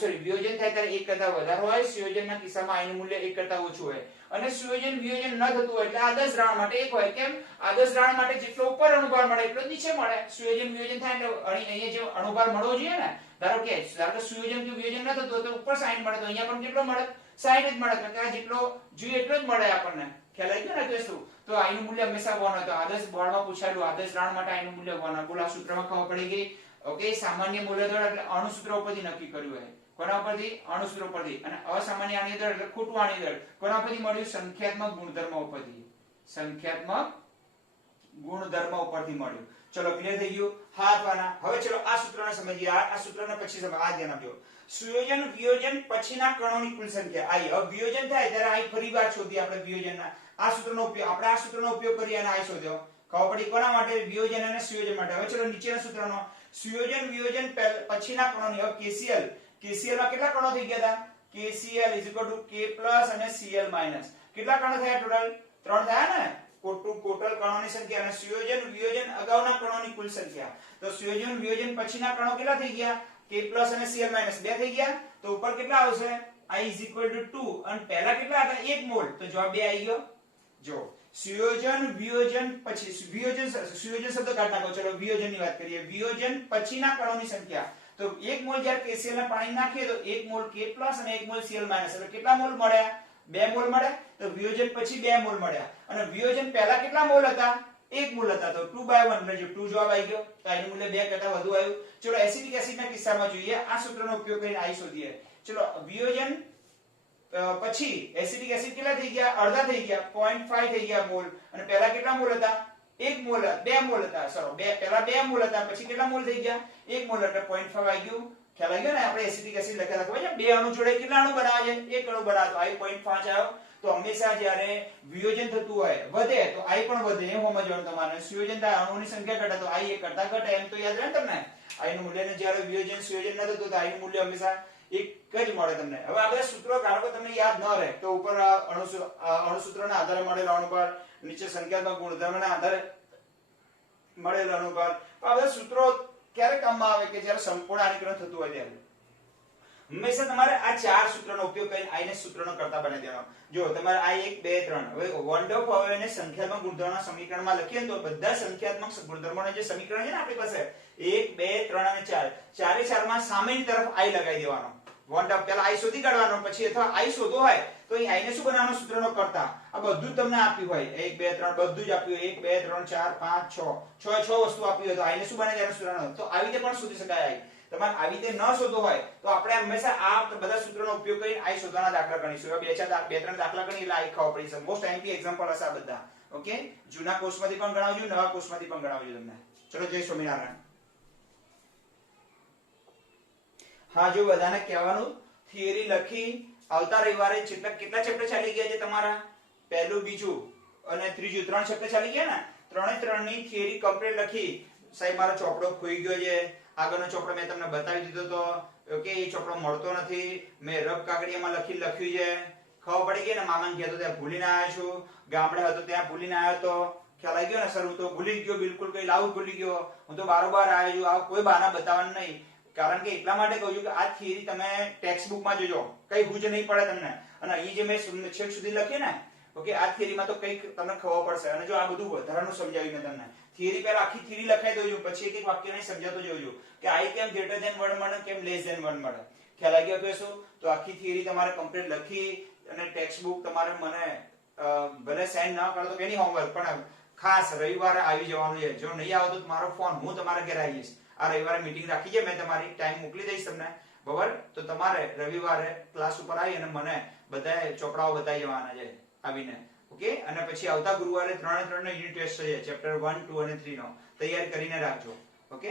સોરી, વિયોજન થાય ત્યારે 1 કરતા વધારે હોય. સુયોજનના કિસ્સામાં i નું મૂલ્ય 1 કરતા ઓછું હોય. અને સુયોજન વિયોજન ન થતું હોય એટલે આદર્શ દ્રાવણ માટે 1 હોય. કેમ? આદર્શ દ્રાવણ માટે જેટલો ઉપર અણુભાર મળે એટલો નીચે મળે. સુયોજન વિયોજન થાય એટલે અહીંયા જે અણુભાર મળવો જોઈએ ને, ધારો કે સુયોજન કે વિયોજન ન થતું હોય તો ઉપર 60 મળે તો અહીંયા પણ કેટલો મળે? 60 જ મળે. એટલે જેટલો જોઈએ એટલો જ મળે આપણને. ખ્યાલ આવી ગયો ને? તો શું? તો i નું મૂલ્ય હંમેશા 1 હોય. તો આદર્શ બોર્ડમાં પૂછાયેલું આદર્શ દ્રાવણ માટે i નું મૂલ્ય 1 હોય. બોલો આ સૂત્રમાં ખબર પડી ગઈ? ઓકે, સામાન્ય મૂલ્ય દળ એટલે અણુસૂત્ર ઉપરથી નક્કી કર્યું હોય. કોના ઉપરથી? અણુસૂત્ર ઉપરથી. અને અસામાન્ય આણ્વિય દળ એટલે ખોટું આણ્વિય દળ કોના ઉપરથી મળ્યું? સંખ્યાત્મક ગુણધર્મ ઉપરથી. સંખ્યાત્મક ગુણધર્મ ઉપરથી મળ્યું. ચલો ક્લિયર થઈ ગયું હાથવાના. હવે ચલો આ સૂત્રને સમજીએ. આ સૂત્રને પછી સમજ. આ ધ્યાન આપજો. સુયોજન વિયોજન પછીના કણોની કુલ સંખ્યા. આઈ હવે વિયોજન થાય ત્યારે આઈ ફરીવાર શોધીએ આપણે વિયોજનના. આ સૂત્રનો ઉપયોગ આપણે આ સૂત્રનો ઉપયોગ કરી અને આઈ શોધ્યો. ખબર પડી કોના માટે? વિયોજન અને સુયોજન માટે. હવે ચલો નીચેના સૂત્રનો સુયોજન વિયોજન પછીના કણોની. હવે KCL માં કેટલા કણો થઈ ગયા હતા? KCL K+ અને Cl-. કેટલા કણો થયા ટોટલ? 3 થયા ને. ટોટલ કણોની સંખ્યા અને સુયોજન વિયોજન અગાઉના કણોની કુલ સંખ્યા. તો સુયોજન વિયોજન પછીના કણો કેટલા થઈ ગયા? K+ અને Cl- 2 થઈ ગયા. તો ઉપર કેટલા આવશે? I 2 અને પહેલા કેટલા હતા? 1 મોલ. તો જવાબ 2 આવી ગયો. જો સુયોજન વિયોજન પછી સુયોજન શબ્દ કાઢી નાખો. ચલો વિયોજનની વાત કરીએ. વિયોજન પછીના કણોની સંખ્યા. તો 1 મોલ જ્યારે KCl ના પાણી નાખીએ તો 1 મોલ K+ અને 1 મોલ Cl- એટલે કેટલા મોલ મળ્યા? 2 મોલ મળ્યા. તો વિયોજન પછી 2 મોલ મળ્યા. અને વિયોજન પહેલા કેટલા મોલ હતા? 1 મોલ હતા. તો 2/1 એટલે જો 2 જવાબ આવી ગયો. તો આનું મૂલ્ય 2 કરતા વધુ આવ્યું. ચલો એસિટિક એસિડના કિસ્સામાં જોઈએ. આ સૂત્રનો ઉપયોગ કરીને આઈ શોધીએ. ચલો વિયોજન પછી એસિટિક એસિડ કેટલા થઈ ગયા? અડધા થઈ ગયા. 0.5 થઈ ગયા મોલ. અને પહેલા કેટલા મોલ હતા? 1 મોલ 2 મોલ હતા. સરો પહેલા 2 મોલ હતા. પછી કેટલા મોલ થઈ ગયા? 1 મોલ એટલે 0.5 આવી ગયું. ખ્યાલ આવી ગયો ને? આપણે એસિટિક એસિડ લખ્યા ખબર છે? 2 અણુ જોડે કેટલા અણુ બનાવે છે? 1 અણુ બનાવે. તો આઈ 0.5 આવ્યો. તો હંમેશા જ્યારે વિયોજન થતું હોય વધે તો આઈ પણ વધે. એમ સમજવાનું તમારે. સુયોજન થાય અણુઓની સંખ્યા ઘટે તો આઈ 1 કરતા ઘટે. એમ તો યાદ રહે ને તમને? આઈ નું મૂલ્ય ને જ્યારે વિયોજન સુયોજન ન થતું તો આઈ નું મૂલ્ય હંમેશા 1 જ મળે તમને. હવે આ બધા સૂત્રો કારણ કે તમને યાદ ન રહે તો ઉપર અણુ સૂત્રના આધારે મળેલા અણુ પર, નીચે સંખ્યાત્મક ગુણધર્મના આધારે મળેલા અણુ પર. તો આ બધા સૂત્રો ક્યારે કામમાં આવે? કે જ્યારે સંપૂર્ણ આનીકરણ થતું હોય ત્યારે. હંમેશા તમારે આ 4 સૂત્રનો ઉપયોગ કરીને આઈ ને સૂત્રનો કરતા બનાવી દેવાનો. જો તમારે આઈ 1 2 3 હવે વન ઓફ હવે એને સંખ્યાત્મક ગુણધર્મોના સમીકરણમાં લખીએ તો બધા સંખ્યાત્મક ગુણધર્મોના જે સમીકરણ છે ને આપણી પાસે 1 2 3 અને 4 ચારે ચારમાં સામેની તરફ આઈ લગાવી દેવાનો. વન ઓફ પહેલા આઈ શોધી કાઢવાનો. પછી અથવા આઈ શોધો હોય તો અહીં આઈ ને શું બનાવવાનો? સૂત્રનો કરતા. આ બધું તમને આપ્યું હોય 1 2 3 બધું જ આપ્યું હોય. 1 2 3 4 5 6 વસ્તુ આપી હોય તો આઈ ને શું બનાવી દેવાનું? સૂત્રનો. તો આવી રીતે પણ શોધી શકાય આઈ. તમારે આવી રીતે ન શોધો હોય તો આપણે હંમેશા આ બધા સૂત્રોનો ઉપયોગ કરીને આઈ શોધવાના દાખલા ગણીશું. બે ત્રણ દાખલા ગણી એટલે આઈ ખબર પડી જશે. મોસ્ટ આઈએમપી એક્ઝામ્પલ હશે આ બધા. ઓકે, જૂના કોર્સમાંથી પણ ગણાવજો, નવા કોર્સમાંથી પણ ગણાવજો તમને. ચલો જય સ્વામિનારાયણ. હા, જો બધાને કહેવાનું થિયરી લખી આવતા રવિવારે કેટલા ચેપ્ટર ચાલી ગયા છે તમારા? પહેલું, બીજું અને ત્રીજું 3 ચેપ્ટર ચાલી ગયા ને? 3 ની થિયરી કમ્પ્લીટ લખી. સાહેબ મારો ચોપડો ખોઈ ગયો છે. આગળનો ચોપડો મેં તમને બતાવી દીધો તો. ઓકે, એ ચોપડો મળતો નથી. મેં રફ કાગળિયામાં લખ્યું છે. ખબર પડી ગઈ ને? મામાને કહેતો ત્યાં ભૂલીને આવ્યો છું. ગામડે હતો ત્યાં ભૂલીને આવ્યો તો. ખ્યાલ આવી ગયો ને? સર હું તો ભૂલી ગયો, બિલકુલ કઈ લાવું ભૂલી ગયો. હું તો બારોબાર આવ્યો છું. આ કોઈ બહાના બતાવવાનું નહીં. કારણ કે એટલા માટે કહું છું કે આ થિયરી તમે ટેક્સ્ટ બુકમાં જોજો. કઈ હુજ નહીં પડે તમને. અને અહીં જે મેં છેક સુધી લખી ને, ઓકે, આ થિયરીમાં તો કઈક તમને ખબર પડશે. અને જો આ બધું વધારાનું સમજાવ્યું મેં તમને. થિયરી પહેલા આખી થિયરી લખાઈ દઉં છું, પછી એક એક વાક્ય નહીં સમજાતો જોજો કે આઈ કેમ ગ્રેટર ધેન 1 મળે, કેમ લેસ ધેન 1 મળે. ખ્યાલ આવી ગયો કે શું? તો આખી થિયરી તમારે કમ્પ્લીટ લખી અને ટેક્સ્ટ બુક તમારે મને ભલે સેન્ડ ના કરો તો કેની હોમવર્ક, પણ ખાસ રવિવારે આવી જવાનું છે. જો નહીં આવો તો મારો ફોન, હું તમારા ઘરે આવી જઈશ. આ રવિવારે મીટિંગ રાખી છે મેં, તમારી ટાઈમ મોકલી દઈશ તમને. બરાબર? તો તમારે રવિવારે ક્લાસ ઉપર આવી અને મને બધા ચોપડાઓ બતાવી જવાના છે આવીને. ઓકે, અને પછી આવતા ગુરુવારે 3 નો યુનિટ ટેસ્ટ છે. ચેપ્ટર 1 2 અને 3 નો તૈયાર કરીને રાખજો. ઓકે,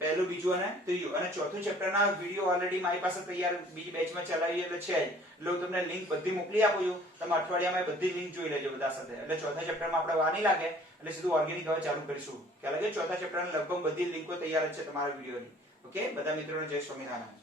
પહેલું, બીજું અને ત્રીજું. અને ચોથું ચેપ્ટરના વિડિયો ઓલરેડી મારી પાસે તૈયાર બીજી બેચમાં ચલાવી એટલે છે જ. એટલે હું તમને લિંક બધી મોકલી આપું છું. તમે અઠવાડિયામાં બધી લિંક જોઈ લેજો બધા સાથે. એટલે ચોથા ચેપ્ટરમાં આપણે વાર નહીં લાગે એટલે સીધું ઓર્ગેનિક હવે ચાલુ કરીશું. ખ્યાલ લાગે? ચોથા ચેપ્ટરની લગભગ બધી લિંકો તૈયાર જ છે તમારા વિડિયોની. ઓકે, બધા મિત્રોને જય સ્વામિનારાયણ.